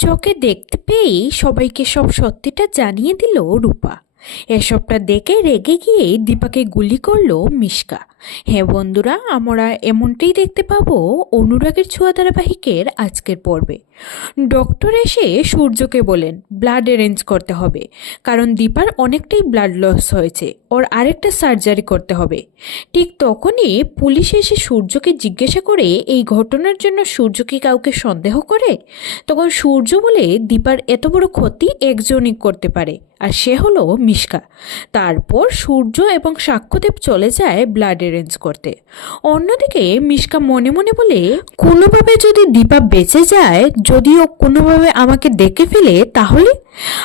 চোখে দেখতে পেয়েই সবাইকে সব সত্যিটা জানিয়ে দিল রূপা। এসবটা দেখে রেগে গিয়ে দীপাকে গুলি করল মিশকা। হ্যাঁ বন্ধুরা, আমরা এমনটাই দেখতে পাবো অনুরাগের ছোঁয়া ধারাবাহিকের আজকের পর্বে। ডক্টর এসে সূর্যকে বলেন ব্লাড অ্যারেঞ্জ করতে হবে। কারণ দীপার অনেকটাই ব্লাড লস হয়েছে, ওর আরেকটা সার্জারি করতে হবে। ঠিক তখনই পুলিশ এসে সূর্যকে জিজ্ঞাসা করে, এই ঘটনার জন্য সূর্য কি কাউকে সন্দেহ করে? তখন সূর্য বলে, দীপার এত বড় ক্ষতি একজনই করতে পারে। আর সে হলো মিশকা। তারপর সূর্য এবং সাক্ষ্যদেব চলে যায় ব্লাড অ্যারেঞ্জ করতে। অন্যদিকে মিশকা মনে মনে বলে, কোনোভাবে যদি দীপা বেঁচে যায় যদিও কোনোভাবে আমাকে দেখে ফেলে, তাহলে?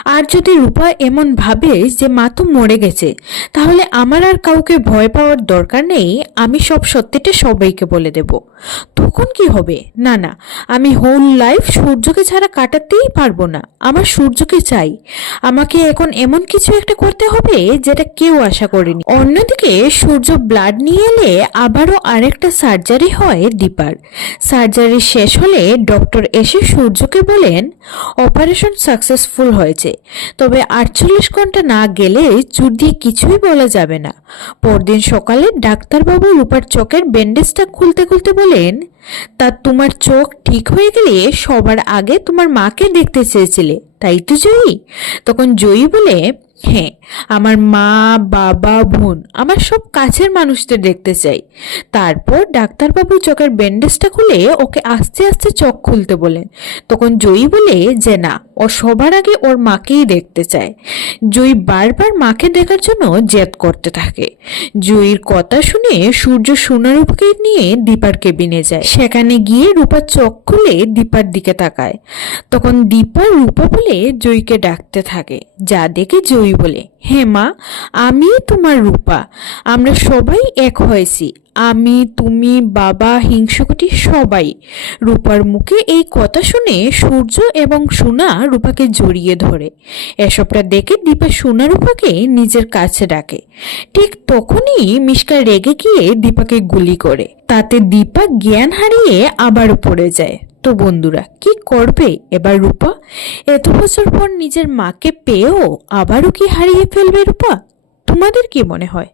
আর যদি রূপা এমন ভাবে যে মা তো মরে গেছে, তাহলে আমার আর কাউকে ভয় পাওয়ার দরকার নেই, আমি সব সত্যিটা সবাইকে বলে দেব। তখন কি হবে? না না, আমি হোল লাইফ সূর্যকে ছাড়া কাটাতেই পারব না, আমার সূর্যকে চাই। আমাকে এখন এমন কিছু একটা করতে হবে যেটা কেউ আশা করেনি। অন্যদিকে সূর্য ব্লাড নিয়ে এলে আবারও আরেকটা সার্জারি হয় দীপার। সার্জারি শেষ হলে ডক্টর এসে সূর্যকে বলেন অপারেশন সাকসেসফুল হয়েছে। তবে আটচল্লিশ ঘণ্টা না গেলে চুর দিয়ে কিছুই বলা যাবে না। পরদিন সকালে ডাক্তারবাবু রূপার চোখের ব্যান্ডেজটা খুলতে খুলতে বলেন, তা তোমার চোখ ঠিক হয়ে গেলে সবার আগে তোমার মাকে দেখতে চেয়েছিলে, তাই তো জয়ী? তখন জয়ী বলে হ্যাঁ আমার মা, বাবা, বোন, আমার সব কাছের মানুষদের দেখতে চাই। তারপর ডাক্তারবাবু চোখের ব্যান্ডেজটা খুলে ওকে আস্তে আস্তে চোখ খুলতে বলেন। তখন জয়ী বলে যে, না ও সবার আগে ওর মাকেই দেখতে চায়। জয়ী বারবার মাকে দেখার জন্য জেদ করতে থাকে। জয়ীর কথা শুনে সূর্য সোনারূপকে নিয়ে দীপার কেবিনে যায়। সেখানে গিয়ে রূপার চোখ খুলে দীপার দিকে তাকায়। তখন দীপা রূপা বলে জয়ীকে ডাকতে থাকে। যা দেখে জয়ী বলে, হে মা, আমি তোমার রূপা। আমরা সবাই এক হয়েছি। আমি, তুমি, বাবা, হিংসকটি সবাই। রূপার মুখে এই কথা শুনে সূর্য এবং সোনা রূপাকে জড়িয়ে ধরে। এসবটা দেখে দীপা সোনা রূপাকে নিজের কাছে ডাকে। ঠিক তখনই মিশকা রেগে গিয়ে দীপাকে গুলি করে। তাতে দীপা জ্ঞান হারিয়ে আবার পড়ে যায়। তো বন্ধুরা করবে? এবার রূপা, এত বছর পর নিজের মাকে পেয়েও আবারও কি হারিয়ে ফেলবে রূপা? তোমাদের কি মনে হয়?